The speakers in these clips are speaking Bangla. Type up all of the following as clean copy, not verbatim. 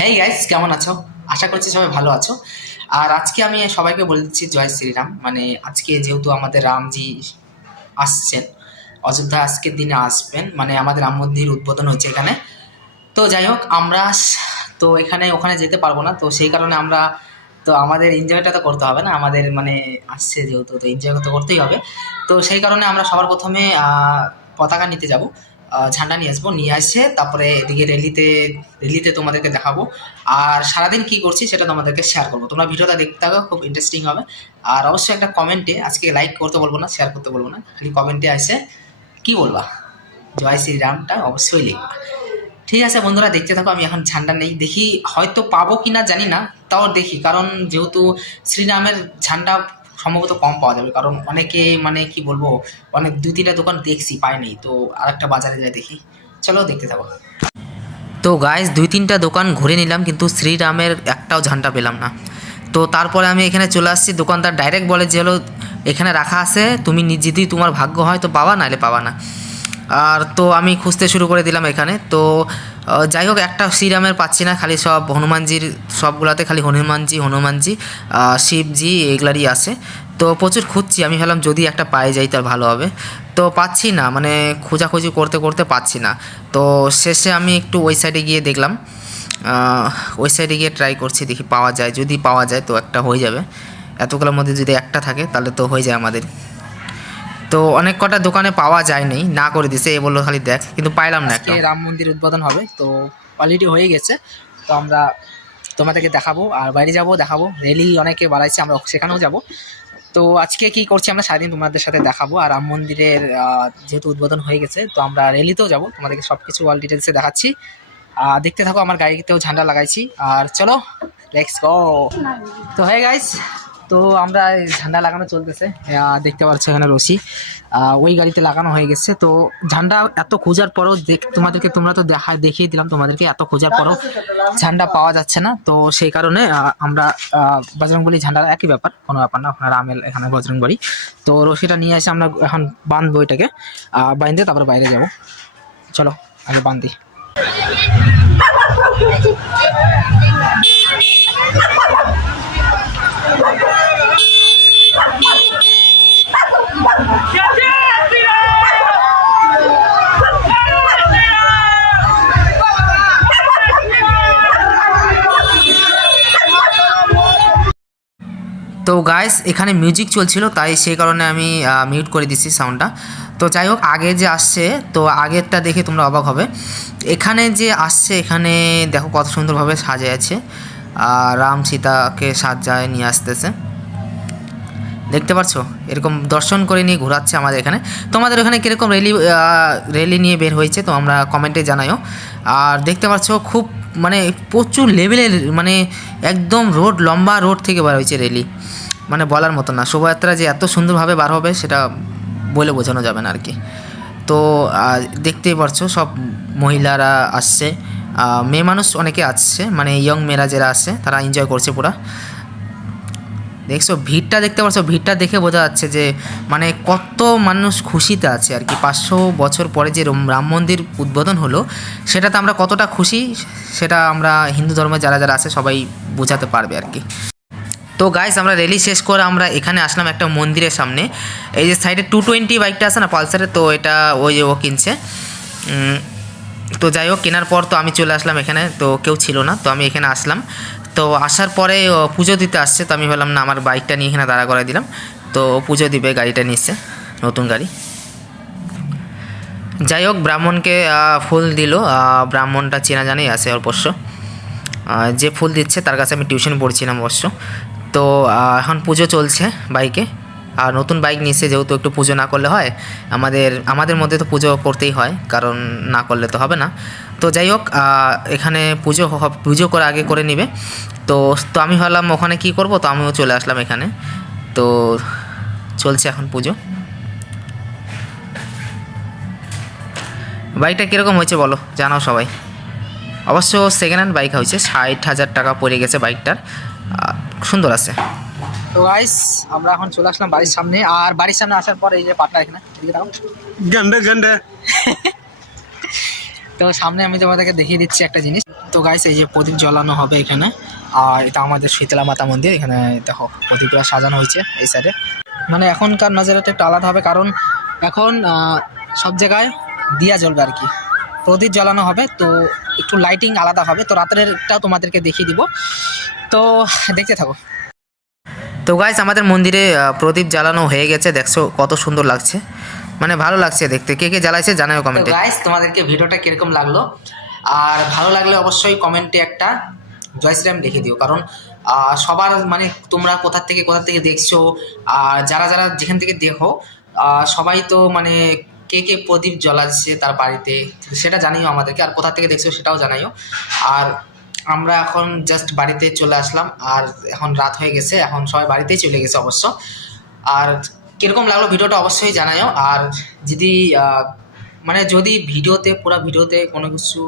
হেই গাইস, কেমন আছো? আশা করছি সবাই ভালো আছো। আর আজকে আমি সবাইকে বলে দিচ্ছি জয় শ্রীরাম। মানে আজকে যেহেতু আমাদের রামজি আসছেন অযোধ্যা, আজকের দিনে আসবেন, মানে আমাদের রাম মন্দির উদ্বোধন হচ্ছে এখানে। তো যাই হোক, আমরা তো এখানে ওখানে যেতে পারবো না, তো সেই কারণে আমরা তো আমাদের এনজয়টা তো করতে হবে না, আমাদের মানে আসছে যেহেতু, তো এনজয় তো করতেই হবে। তো সেই কারণে আমরা সবার প্রথমে পতাকা নিতে যাব, ঝান্ডা নিয়ে আসবো, নিয়ে আসে তারপরে এদিকে রেলিতে তোমাদেরকে দেখাবো। আর সারাদিন কি করছি সেটা তোমাদেরকে শেয়ার করবো, তোমরা ভিডিওটা দেখতে থাকো, খুব ইন্টারেস্টিং হবে। আর অবশ্যই একটা কমেন্টে, আজকে লাইক করতে বলবো না, শেয়ার করতে বলবো না, খালি কমেন্টে আসে কি বলবা, জয় শ্রীরামটা অবশ্যই লিখবা। ঠিক আছে বন্ধুরা, দেখতে থাকো। আমি এখন ঝান্ডা নেই, দেখি হয়তো পাবো কিনা জানি না, তাও দেখি, কারণ যেহেতু শ্রীরামের ঝান্ডা সম্ভবত কম পাওয়া যাবে, কারণ অনেকে মানে কি বলবো, অনেক দুই তিনটা দোকান দেখছি পাইনি, তো আরেকটা বাজারে যাই দেখি। চলো দেখতে থাকো। তো গাইস, দুই তিনটা দোকান ঘুরে নিলাম, কিন্তু শ্রীরামের একটাও ঝান্ডা পেলাম না। তো তারপরে আমি এখানে চলে আসছি, দোকানদার ডাইরেক্ট বলে যে হলো এখানে রাখা আছে, তুমি যদি তোমার ভাগ্য হয় তো পাবা, নাহলে পাবা না। আর তো আমি খুঁজতে শুরু করে দিলাম এখানে। তো যাই হোক, একটা শ্রীরামের পাচ্ছি না, খালি সব হনুমানজির, সবগুলাতে খালি হনুমানজি হনুমানজি, শিবজি এগুলারই আছে। তো প্রচুর খুঁজছি, আমি ভাবলাম যদি একটা পাই যাই তার ভালো হবে। তো পাচ্ছি না, মানে খোঁজাখুঁজি করতে করতে পাচ্ছি না। তো শেষে আমি একটু ওই সাইডে গিয়ে দেখলাম, ওই সাইডে গিয়ে ট্রাই করছি, দেখি পাওয়া যায়, যদি পাওয়া যায় তো একটা হয়ে যাবে। এতগুলোর মধ্যে যদি একটা থাকে তাহলে তো হয়ে যায় আমাদের। তো অনেক কটা দোকানে পাওয়া যায়নি, না করে দিছে, এ বললো খালি দেখ, কিন্তু পাইলাম না। আজকে রাম মন্দির উদ্বোধন হবে, তো অলরেডি হয়ে গেছে। তো আমরা তোমাদেরকে দেখাবো, আর বাইরে যাব দেখাবো, রেলি অনেকে বাড়াইছে, আমরা সেখানেও যাব। তো আজকে কি করছি আমরা সারাদিন তোমাদের সাথে দেখাবো। আর রাম মন্দিরের যেহেতু উদ্বোধন হয়ে গেছে, তো আমরা রেলিতেও যাব, তোমাদেরকে সব কিছু অল ডিটেলসে দেখাচ্ছি। দেখতে থাকো, আমার গাড়িতেও ঝান্ডা লাগাইছি। আর চলো, লেটস গো। তো হ্যাঁ গাইস, তো আমরা এই ঝান্ডা লাগানো চলতেছে, দেখতে পাচ্ছ এখানে রশি ওই গাড়িতে লাগানো হয়ে গেছে। তো ঝান্ডা এত খোঁজার পরও তোমাদেরকে, তোমরা তো দেখিয়ে দিলাম তোমাদেরকে, এত খোঁজার পরও ঝান্ডা পাওয়া যাচ্ছে না। তো সেই কারণে আমরা বজরংবলী ঝান্ডা একই ব্যাপার, কোনো ব্যাপার না, ওখানে রামের এখানে বজরংবলী। তো রশিটা নিয়ে এসে আমরা এখন বাঁধবো এটাকে, বাঁধতে তারপরে বাইরে যাব। চলো আগে বাঁধি। তো গাইস, এখানে মিউজিক চলছিল, তাই সেই কারণে আমি মিউট করে দিচ্ছি সাউন্ডটা। তো যাই হোক, আগে যে আসছে, তো আগেরটা দেখে তোমরা অবাক হবে। এখানে যে আসছে, এখানে দেখো কত সুন্দরভাবে সাজায় আছে, রাম সীতাকে সাজায় নিয়ে আসতেছে, দেখতে পাচ্ছ? এরকম দর্শন করে নিয়ে ঘোরাচ্ছে আমাদের এখানে। তোমাদের ওখানে কীরকম রেলি নিয়ে বের হয়েছে তো আমরা কমেন্টে জানাইও। আর দেখতে পাচ্ছ খুব মানে প্রচুর লেভেলের, মানে একদম রোড, লম্বা রোড থেকে বার হয়েছে রেলি, মানে বলার মতো না। শোভাযাত্রা যে এত সুন্দরভাবে বার হবে সেটা বলে বোঝানো যাবে না আর কি। তো দেখতেই পারছো সব মহিলারা আসছে, মেয়ে মানুষ অনেকে আসছে, মানে ইয়ং মেয়েরা যারা আসছে তারা এনজয় করছে পুরা। দেখছো ভিড়টা, দেখতে পাচ্ছ, ভিড়টা দেখে বোঝা যাচ্ছে যে মানে কত মানুষ খুশিতে আছে আর কি। 500 বছর পরে যে রাম মন্দির উদ্বোধন হলো, সেটাতে আমরা কতটা খুশি সেটা আমরা হিন্দু ধর্মে যারা যারা আছে সবাই বোঝাতে পারবে আর কি। তো গাইস, আমরা র্যালি শেষ করে আমরা এখানে আসলাম একটা মন্দিরের সামনে। এই যে সাইডে 220 বাইকটা আছে না পালসারের, তো এটা ওই যে ও কিনছে। তো যাই হোক, কেনার পর তো আমি চলে আসলাম এখানে, তো কেউ ছিল না, তো আমি এখানে আসলাম। তো আসার পরে পুজো দিতে আসছে, তো আমি বললাম না, আমার বাইকটা নিয়ে এখানে দাঁড়া করাই দিলাম। তো পুজো দিবে, গাড়িটা নিচ্ছে, নতুন গাড়ি। যাই হোক, ব্রাহ্মণকে ফুল দিল, ব্রাহ্মণটা চেনা জানাই আছে অবশ্য, যে ফুল দিচ্ছে তার কাছে আমি টিউশন পড়ছিলাম অবশ্য। তো এখন পুজো চলছে বাইকে, আর নতুন বাইক নিচ্ছে যেহেতু, একটু পুজো না করলে হয়, আমাদের মধ্যে তো পুজো করতেই হয়, কারণ না করলে তো হবে না। তো যাই হোক, এখানে পুজো করে আগে করে নিবে। তো তো আমি ভাবলাম ওখানে কি করব, তো আমিও চলে আসলাম এখানে। তো চলছে এখন পুজো। বাইকটা কীরকম হয়েছে বলো, জানাও সবাই। অবশ্য সেকেন্ড হ্যান্ড বাইক হয়েছে, 60,000 টাকা পড়ে গেছে বাইকটার, সুন্দর আছে। তো গাইস, আমরা এখন চলে আসলাম বাড়ির সামনে, আর বাড়ির সামনে আসার পর এই যে পাটনা, এখানে এদিকে দাও, গন্ডে গন্ডে। তো সামনে আমি তোমাদেরকে দেখিয়ে দিচ্ছি একটা জিনিস। তো গাইস এই যে প্রদীপ জ্বালানো হবে এখানে, আর এটা আমাদের শীতলা মাতা মন্দির। এখানে দেখো প্রদীপগুলো সাজানো হয়েছে এই সাইডে। মানে এখনকার নজরটা একটু আলাদা হবে, কারণ এখন সব জায়গায় দিয়া জ্বলবে আর কি, প্রদীপ জ্বালানো হবে, তো একটু লাইটিং আলাদা হবে। তো রাত্রেরটাও তোমাদেরকে দেখিয়ে দিব, তো দেখতে থাকো। তো গাইস আমাদের মন্দিরে প্রদীপ জ্বালানো হয়ে গেছে, দেখছো কত সুন্দর লাগছে, মানে ভালো লাগছে দেখতে। কে কে জ্বালাইছে জানাও কমেন্টে। গাইস তোমাদেরকে ভিডিওটা কিরকম লাগলো, আর ভালো লাগলে অবশ্যই কমেন্টে একটা জয় শ্রীরাম লিখে দিও, কারণ সবার মানে তোমরা কোথা থেকে দেখছো, আর যারা যারা যেখান থেকে দেখো সবাই তো মানে কে কে প্রদীপ জ্বলাচ্ছে তার বাড়িতে সেটা জানিও আমাদেরকে, আর কোথা থেকে দেখছো সেটাও জানাইও। আর আমরা এখন জাস্ট বাড়িতে চলে আসলাম, আর এখন রাত হয়ে গেছে, এখন সবাই বাড়িতেই চলে গেছে অবশ্য। আর কীরকম লাগলো ভিডিওটা অবশ্যই জানাইও। আর যদি মানে যদি পুরো ভিডিওতে কোনো কিছু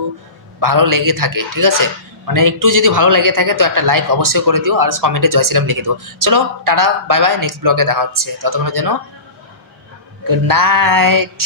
ভালো লেগে থাকে, ঠিক আছে, মানে একটু যদি ভালো লেগে থাকে তো একটা লাইক অবশ্যই করে দিও, আর কমেন্টে জয় শ্রীরাম লিখে দিও। চলো টাটা, বাই বাই, নেক্সট ব্লগে দেখা হচ্ছে, ততক্ষণের জন্য গুড নাইট।